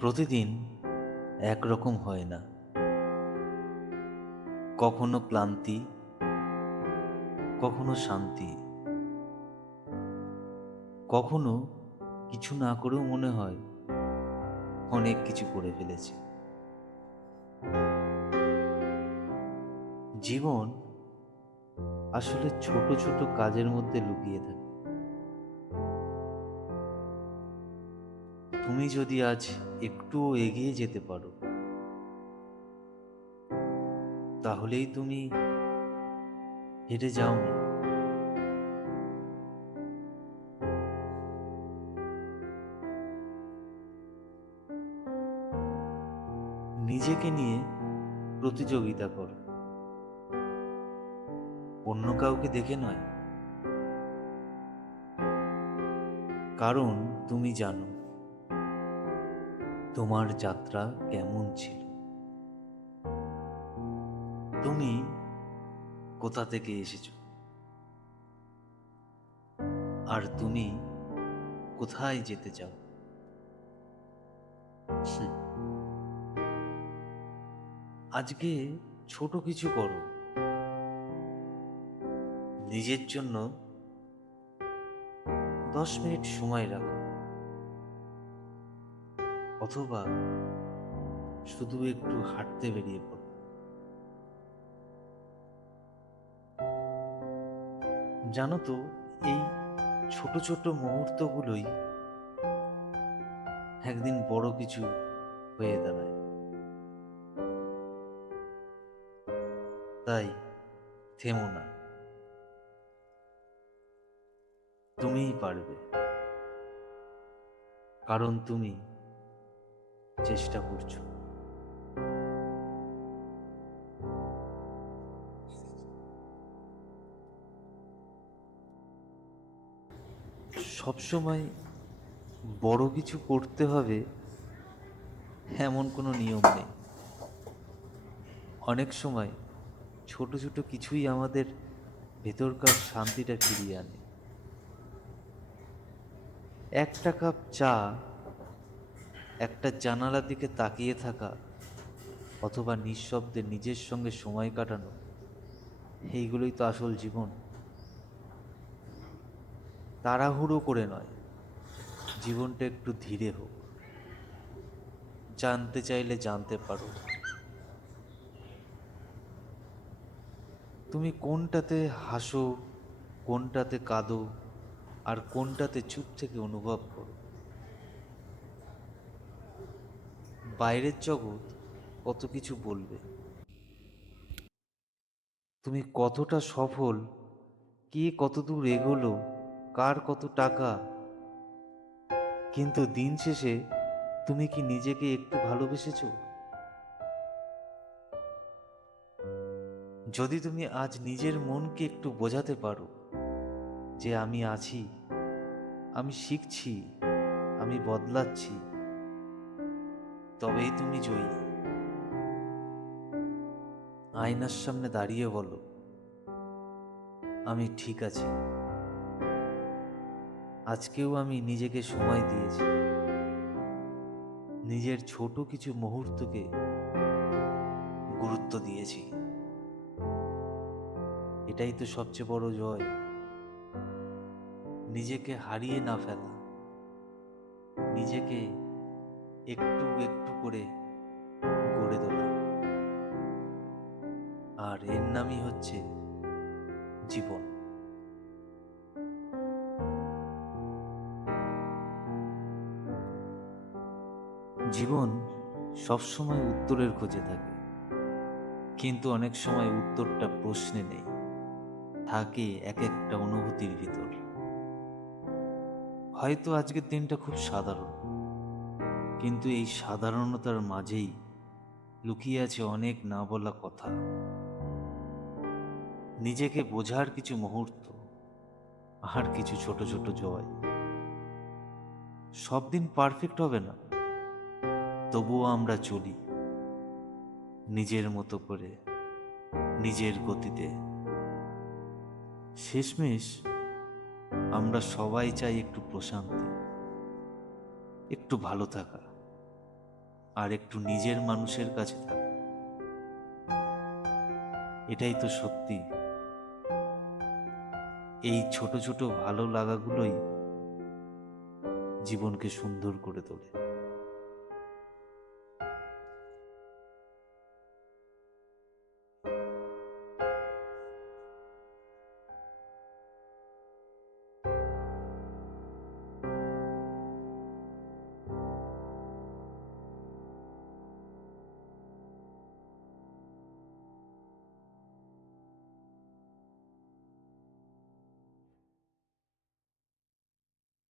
প্রতিদিন একরকম হয় না। কখনো ক্লান্তি, কখনো শান্তি। কখনো কিছু না করেও মনে হয় অনেক কিছু করে ফেলেছি। জীবন আসলে ছোট ছোট কাজের মধ্যে লুকিয়ে থাকে। তুমি যদি আজ একটুও এগিয়ে যেতে পারো, তাহলেই তুমি হেরে যাওনি। নিজেকে নিয়ে প্রতিযোগিতা করো। অন্য কাউকে দেখে নয়। কারণ তুমি জানো তোমার যাত্রা কেমন ছিল? তুমি কোথা থেকে এসেছ? আর তুমি কোথায় যেতে চাও? আজকে ছোট কিছু করো। নিজের জন্য দশ মিনিট সময় রাখো। অথবা শুধু একটু হাঁটতে বেরিয়ে পড়ো। জানো তো, এই ছোট ছোট মুহূর্তগুলোই একদিন বড় কিছু হয়ে দাঁড়ায়। তাই থেমো না। তুমিই পারবে। কারণ তুমি চেষ্টা করছ। সবসময় বড় কিছু করতে হবে এমন কোনো নিয়ম নেই। অনেক সময় ছোট ছোট কিছুই আমাদের ভেতরকার শান্তিটা ফিরিয়ে আনে। একটা কাপ চা একটা জানালার দিকে তাকিয়ে থাকা অথবা নিঃশব্দে নিজের সঙ্গে সময় কাটানো, এইগুলোই তো আসল জীবন। তাড়াহুড়ো করে নয়, জীবনটা একটু ধীরে হোক। জানতে চাইলে জানতে পারো। তুমি কোনটাতে হাসো, কোনটাতে কাঁদো, আর কোনটাতে চুপ থেকে অনুভব করো? বাইরের জগৎ কত কিছু বলবে? তুমি কতটা সফল? কে কত দূর এগোলো? কার কত টাকা? কিন্তু দিন শেষে তুমি কি নিজেকে একটু ভালোবেসেছো? যদি তুমি আজ নিজের মনকে একটু বোঝাতে পারো যে আমি আছি, আমি শিখছি, আমি বদলাচ্ছি তবেই তুমি জয়ী। আয়নার সামনে দাঁড়িয়ে বলো, আমি ঠিক আছি। আজকেও আমি নিজেকে সময় দিয়েছি। নিজের ছোট কিছু মুহূর্তকে গুরুত্ব দিয়েছি। এটাই তো সবচেয়ে বড় জয়। নিজেকে হারিয়ে না ফেলা। নিজেকে একটু একটু করে গড়ে তোলা। আর এর নামই হচ্ছে জীবন। জীবন সবসময় উত্তরের খোঁজে থাকে। কিন্তু অনেক সময় উত্তরটা প্রশ্নে নেই। থাকে এক একটা অনুভূতির ভিতর। হয়তো আজকের দিনটা খুব সাধারণ। কিন্তু এই সাধারণতার মাঝেই লুকিয়ে আছে অনেক না বলা কথা। নিজেকে বোঝার কিছু মুহূর্ত আর কিছু ছোট ছোট জয়। সব দিন পারফেক্ট হবে না। তবুও আমরা চলি নিজের মতো করে, নিজের গতিতে। শেষমেশ আমরা সবাই চাই একটু প্রশান্তি, একটু ভালো থাকা। আর একটু নিজের মানুষের কাছে থাকা। এটাই তো সত্যি। এই ছোট ছোট ভালো লাগাগুলোই জীবনকে সুন্দর করে তোলে।